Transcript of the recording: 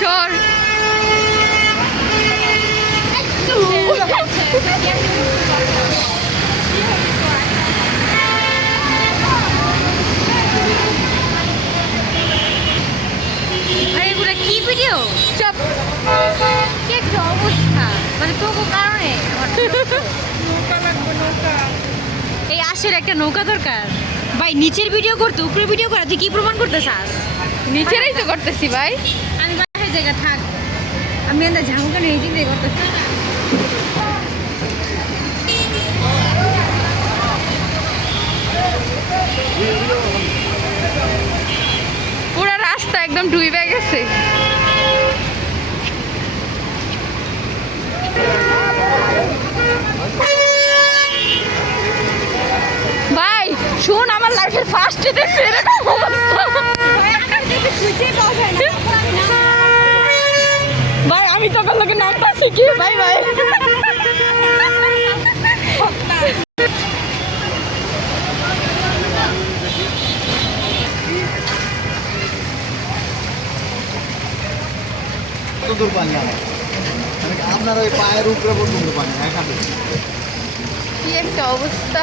সর আরে এগুলো কি ভিডিও? চপ কি একটা অবস্থা, মানে তোর কারণে আমার নৌকা লাগবে নৌকা এই আসলে একটা নৌকা দরকার। ভাই নিচের ভিডিও করতে উপরে ভিডিও করা, তুই কি প্রমাণ করতে চাস? নিচেরই তো করতেছি ভাই আমি বাসায় জায়গা থাক, আমি এত ঝামুকা নিয়ে চিন্তা করতেছি না। পুরো রাস্তা একদম ডুবে গেছে ভাই শুন আমার লাইফের ফার্স্ট দেখছি এরকম অবস্থা ভাই আমি তো লোকে নামটা শিখি ভাই ভাই কতদূর পানি আমার আপনার ওই পায়ের উপরে পর্যন্ত পানি এখানে কি একটা অবস্থা